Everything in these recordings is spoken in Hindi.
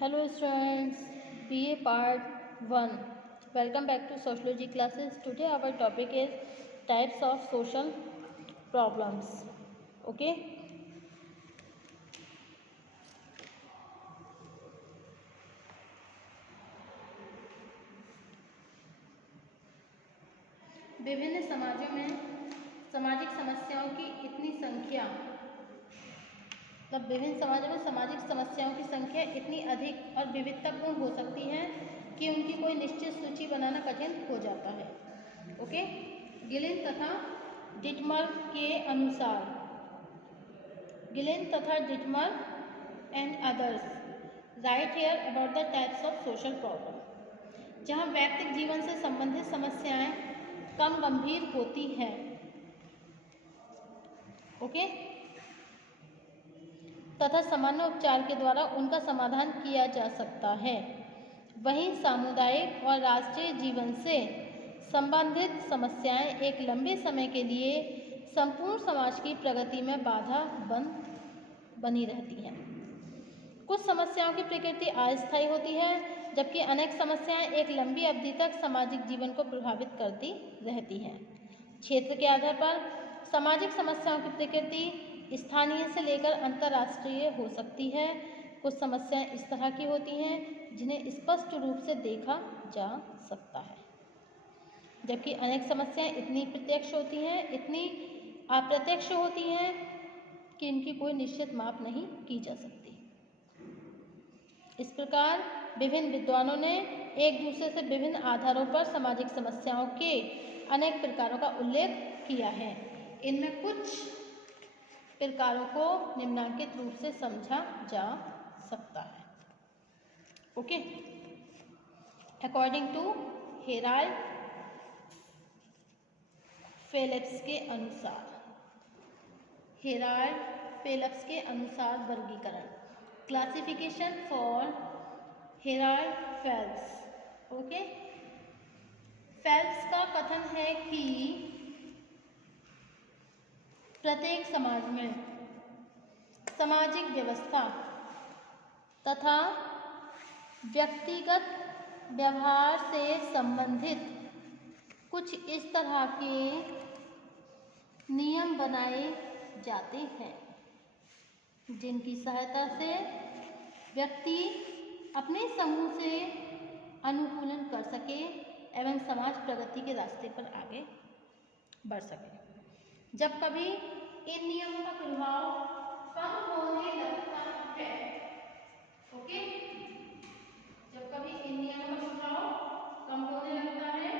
Hello students, BA Part 1. Welcome back to Sociology classes. Today our topic is types of social problems. Okay. विभिन्न समाजों में सामाजिक समस्याओं की इतनी संख्या विभिन्न समाजों में सामाजिक समस्याओं की संख्या इतनी अधिक और विविधतापूर्ण हो सकती है कि उनकी कोई निश्चित सूची बनाना कठिन हो जाता है। ओके, गिलिन तथा Dittmer and others write here about the types of social problem. जहाँ वैयक्तिक जीवन से संबंधित समस्याएं कम गंभीर होती हैं, ओके, तथा सामान्य उपचार के द्वारा उनका समाधान किया जा सकता है, वहीं सामुदायिक और राष्ट्रीय जीवन से संबंधित समस्याएं एक लंबे समय के लिए संपूर्ण समाज की प्रगति में बाधा बनी रहती हैं। कुछ समस्याओं की प्रकृति अस्थायी होती है, जबकि अनेक समस्याएं एक लंबी अवधि तक सामाजिक जीवन को प्रभावित करती रहती हैं। क्षेत्र के आधार पर सामाजिक समस्याओं की प्रकृति स्थानीय से लेकर अंतर्राष्ट्रीय हो सकती है। कुछ समस्याएं इस तरह की होती हैं जिन्हें स्पष्ट रूप से देखा जा सकता है, जबकि अनेक समस्याएं इतनी अप्रत्यक्ष होती हैं कि इनकी कोई निश्चित माप नहीं की जा सकती। इस प्रकार विभिन्न विद्वानों ने एक दूसरे से विभिन्न आधारों पर सामाजिक समस्याओं के अनेक प्रकारों का उल्लेख किया है। इनमें कुछ प्रकारों को निम्नलिखित रूप से समझा जा सकता है। Okay, according to Harold Phillips के अनुसार वर्गीकरण, classification for Harold Phillips. Okay, Phillips का कथन है कि प्रत्येक समाज में सामाजिक व्यवस्था तथा व्यक्तिगत व्यवहार से संबंधित कुछ इस तरह के नियम बनाए जाते हैं जिनकी सहायता से व्यक्ति अपने समूह से अनुकूलन कर सके एवं समाज प्रगति के रास्ते पर आगे बढ़ सके। जब कभी इन नियमों का प्रभाव कम होने लगता है, ओके, जब कभी इन नियमों का प्रभाव कम होने लगता है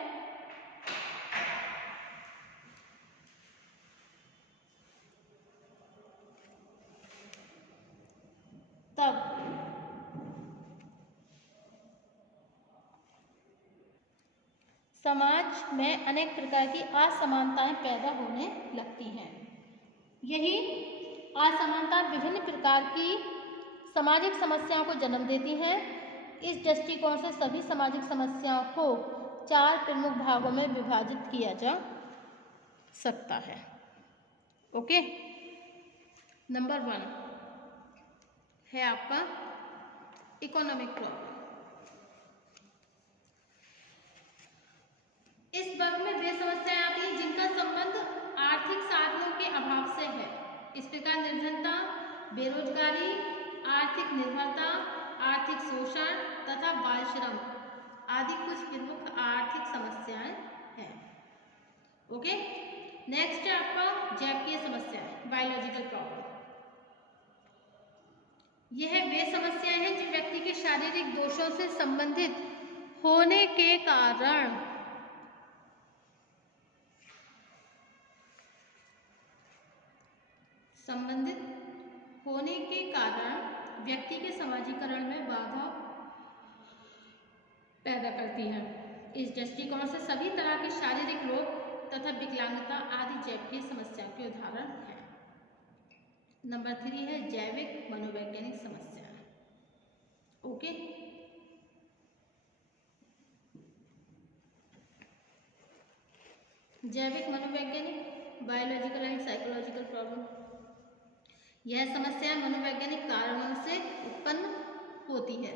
तब समाज में अनेक प्रकार की असमानताएं पैदा होने लगती हैं। यही असमानता विभिन्न प्रकार की सामाजिक समस्याओं को जन्म देती हैं। इस दृष्टिकोण से सभी सामाजिक समस्याओं को 4 प्रमुख भागों में विभाजित किया जा सकता है। ओके, नंबर 1 है आपका इकोनॉमिक प्रॉब्लम। इस वर्ग में वे समस्याएं आती हैं जिनका संबंध आर्थिक साधनों के अभाव से है। इस प्रकार निर्धनता, बेरोजगारी, आर्थिक निर्भरता, आर्थिक शोषण तथा बाल श्रम आदि कुछ प्रमुख आर्थिक समस्याएं हैं। ओके, नेक्स्ट है आपका जैविकीय समस्याएं, बायोलॉजिकल प्रॉब्लम। यह वे समस्याएं हैं जो व्यक्ति के शारीरिक दोषों से संबंधित होने के कारण व्यक्ति के समाजीकरण में बाधा पैदा करती है। इस दृष्टिकोण से सभी तरह के शारीरिक रोग तथा विकलांगता आदि जैविकीय समस्याओं के उदाहरण हैं। नंबर 3 है जैविक मनोवैज्ञानिक समस्या। ओके, जैविक मनोवैज्ञानिक, बायोलॉजिकल एंड साइकोलॉजिकल प्रॉब्लम। यह समस्या मनोवैज्ञानिक कारणों से उत्पन्न होती है।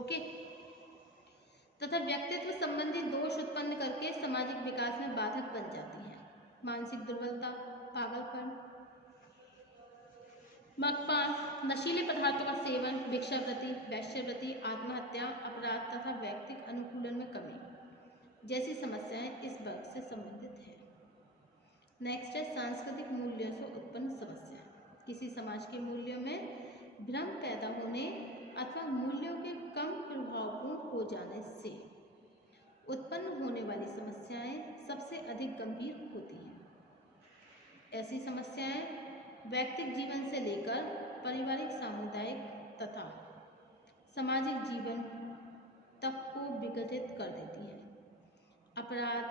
ओके। तथा व्यक्तित्व संबंधी दोष उत्पन्न करके सामाजिक विकास में बाधक बन जाती है। मानसिक दुर्बलता, पागलपन, मद्यपान, नशीले पदार्थों का सेवन, भिक्षावृत्ति, वेश्यावृत्ति, आत्महत्या, अपराध तथा व्यक्तिगत अनुकूलन में कमी जैसी समस्याएं इस वर्ग से संबंधित है। नेक्स्ट है सांस्कृतिक मूल्यों से उत्पन्न समस्या। किसी समाज के मूल्यों में भ्रम पैदा होने अथवा मूल्यों के कम प्रभावपूर्ण हो जाने से उत्पन्न होने वाली समस्याएं सबसे अधिक गंभीर होती हैं। ऐसी समस्याएं व्यक्तिगत जीवन से लेकर पारिवारिक, सामुदायिक तथा सामाजिक जीवन तक को विघटित कर देती है। अपराध,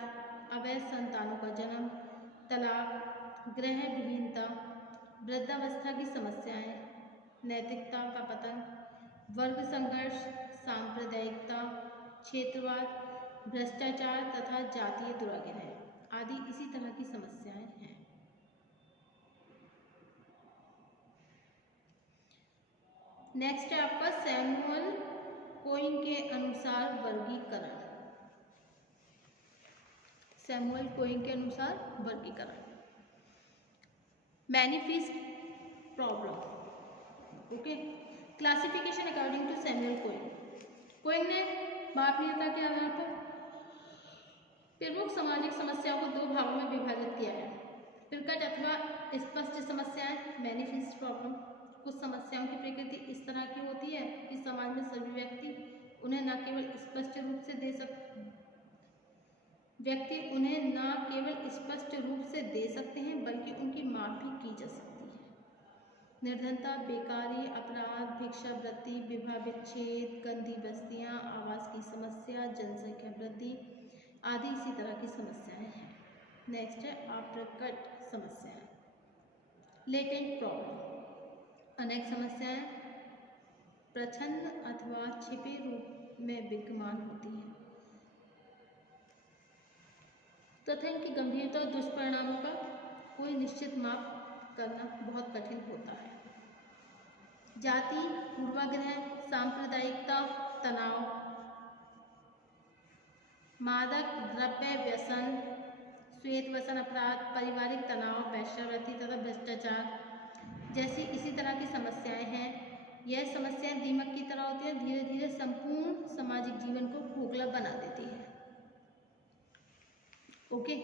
अवैध संतानों का जन्म, तलाक, गृह विहीनता, वृद्धावस्था की समस्याएं, नैतिकता का पतन, वर्ग संघर्ष, सांप्रदायिकता, क्षेत्रवाद, भ्रष्टाचार तथा जातीय दुराग्रह आदि इसी तरह की समस्याएं हैं। नेक्स्ट है आपका सैमुअल कोइन के अनुसार वर्गीकरण। सैमुअल कोइन के अनुसार वर्गीकरण। Manifest problem, okay. Classification according to Samuel Koenig. Koenig ने मापनीयता के आधार पर प्रमुख सामाजिक समस्याओं को दो भागों में विभाजित किया है। प्रकट अथवा स्पष्ट समस्याएं, मैनिफेस्ट प्रॉब्लम। कुछ समस्याओं की प्रकृति इस तरह की होती है कि समाज में सभी व्यक्ति उन्हें न केवल स्पष्ट रूप से दे सकते हैं बल्कि उनकी माप भी की जा सकती है। निर्धनता, बेकारी, अपराध, भिक्षावृत्ति, विवाह विच्छेद, गंदी बस्तियां, आवास की समस्या, जनसंख्या वृद्धि आदि इसी तरह की समस्याएं हैं। नेक्स्ट है अप्रकट समस्याएं, लेटेंट प्रॉब्लम। अनेक समस्याएं प्रच्छन्न अथवा छिपे रूप में विद्यमान होती हैं तथा इनकी गंभीरता और दुष्परिणामों का कोई निश्चित माप करना बहुत कठिन होता है। जाति, पूर्वाग्रह, सांप्रदायिकता, तनाव, मादक द्रव्य व्यसन, श्वेत वसन अपराध, पारिवारिक तनाव, वेश्यावृत्ति तथा भ्रष्टाचार जैसी इसी तरह की समस्याएं हैं। यह समस्याएं दीमक की तरह होती है, धीरे धीरे संपूर्ण सामाजिक जीवन को खोखला बना देती है। ओके।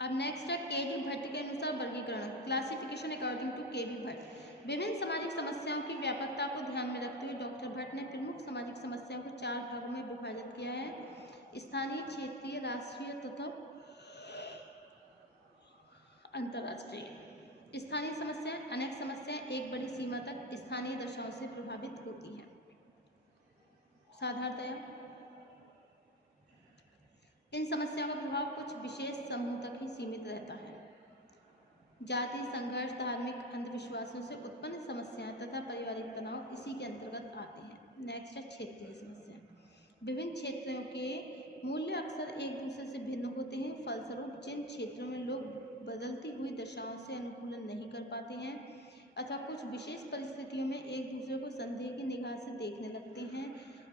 अब नेक्स्ट है के.वी. भट्ट के अनुसार वर्गीकरण। Classification according to K V. Bhatt. विभिन्न सामाजिक समस्याओं की व्यापकता को ध्यान में रखते हुए डॉक्टर भट्ट ने प्रमुख सामाजिक समस्याओं को 4 भागों में विभाजित किया है। स्थानीय, क्षेत्रीय, राष्ट्रीय तथा अंतर्राष्ट्रीय। स्थानीय समस्याएं, अनेक समस्याएं एक बड़ी सीमा तक स्थानीय दशाओं से प्रभावित होती हैं। साधारणतया इन समस्याओं का प्रभाव कुछ विशेष समूह तक ही सीमित रहता है। जाति संघर्ष, धार्मिक अंधविश्वासों से उत्पन्न समस्याएं तथा पारिवारिक तनाव इसी के अंतर्गत आते हैं। नेक्स्ट है क्षेत्रीय समस्या। विभिन्न क्षेत्रों के मूल्य अक्सर एक दूसरे से भिन्न होते हैं। फलस्वरूप जिन क्षेत्रों में लोग बदलती हुई दशाओं से अनुकूलन नहीं कर पाते हैं अथवा कुछ विशेष परिस्थितियों में एक दूसरे को संदेह की निगाह से देखने लगते हैं,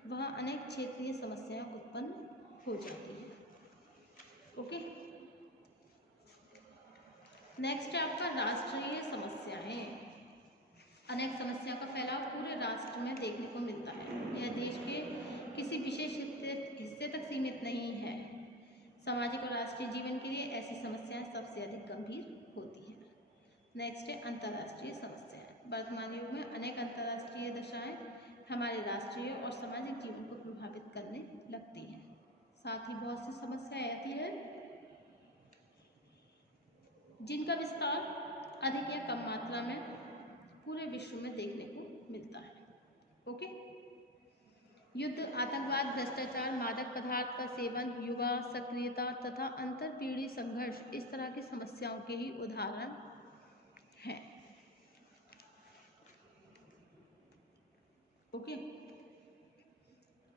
वहाँ अनेक क्षेत्रीय समस्याएं उत्पन्न हो जाती हैं। ओके। नेक्स्ट है आपका राष्ट्रीय समस्याएं। अनेक समस्याओं का फैलाव पूरे राष्ट्र में देखने को मिलता है। यह देश के किसी विशेष हिस्से तक सीमित नहीं है। सामाजिक और राष्ट्रीय जीवन के लिए ऐसी समस्याएं सबसे अधिक गंभीर होती हैं। नेक्स्ट है अंतर्राष्ट्रीय समस्याएं। वर्तमान युग में अनेक अंतर्राष्ट्रीय दशाएं हमारे राष्ट्रीय और सामाजिक जीवन को प्रभावित करने लगती हैं। साथ ही बहुत सी समस्याएं ऐसी हैं जिनका विस्तार अधिक या कम मात्रा में पूरे विश्व में देखने को मिलता है। ओके। युद्ध, आतंकवाद, भ्रष्टाचार, मादक पदार्थ का सेवन, युवा सक्रियता तथा अंतरपीढ़ी संघर्ष इस तरह की समस्याओं के ही उदाहरण हैं। ओके।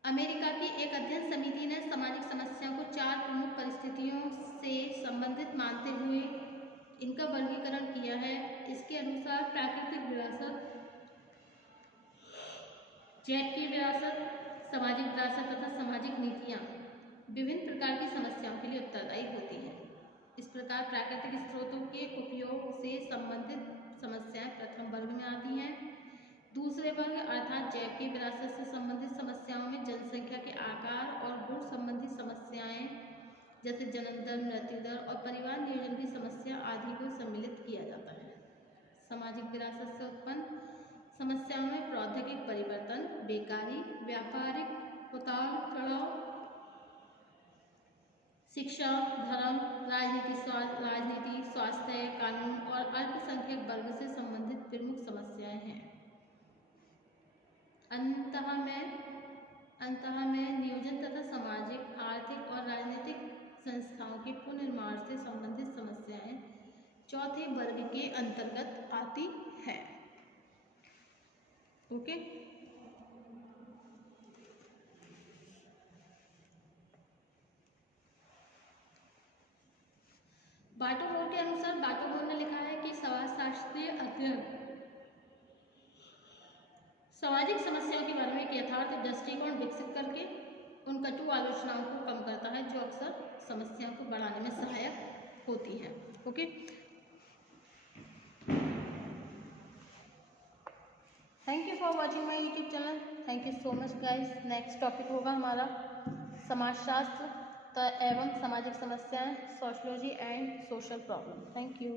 अमेरिका की एक अध्ययन समिति ने सामाजिक समस्याओं को 4 प्रमुख परिस्थितियों से संबंधित मानते हुए इनका वर्गीकरण किया है। इसके अनुसार प्राकृतिक विरासत, जैव विरासत, सामाजिक विरासत तथा सामाजिक नीतियाँ विभिन्न प्रकार की समस्याओं के लिए उत्तरदायी होती हैं। इस प्रकार प्राकृतिक स्रोतों के उपयोग से संबंधित समस्याएं प्रथम वर्ग में आती हैं। दूसरे वर्ग अर्थात जैव की विरासत से संबंधित समस्याओं में जनसंख्या के आकार और गुण संबंधी समस्याएं जैसे जन्म दर, मृत्यु दर और परिवार नियोजन की समस्या आदि को सम्मिलित किया जाता है। सामाजिक विरासत से उत्पन्न समस्याओं में प्रौद्योगिक परिवर्तन, बेकारी, व्यापारिक उतार चढ़ाव, शिक्षा, धर्म, राजनीति, स्वास्थ्य, कानून और अल्पसंख्यक वर्ग से संबंधित प्रमुख समस्याएं हैं। अंतः में नियोजन तथा सामाजिक, आर्थिक और राजनीतिक संस्थाओं के पुनर्निर्माण से संबंधित समस्याएं चौथे वर्ग के अंतर्गत आती है। ओके। बाटोमोर के अनुसार, बाटोमोर ने लिखा है कि समाजशास्त्रीय अध्ययन सामाजिक समस्याओं के बारे में एक यथार्थ दृष्टिकोण विकसित करके उन कटु आलोचनाओं को कम करता है जो अक्सर समस्याओं को बढ़ाने में सहायक होती हैं। Okay. Thank you for watching my YouTube channel. Thank you so much guys. Next topic होगा हमारा समाजशास्त्र एवं सामाजिक समस्याएं, sociology and social problem. Thank you.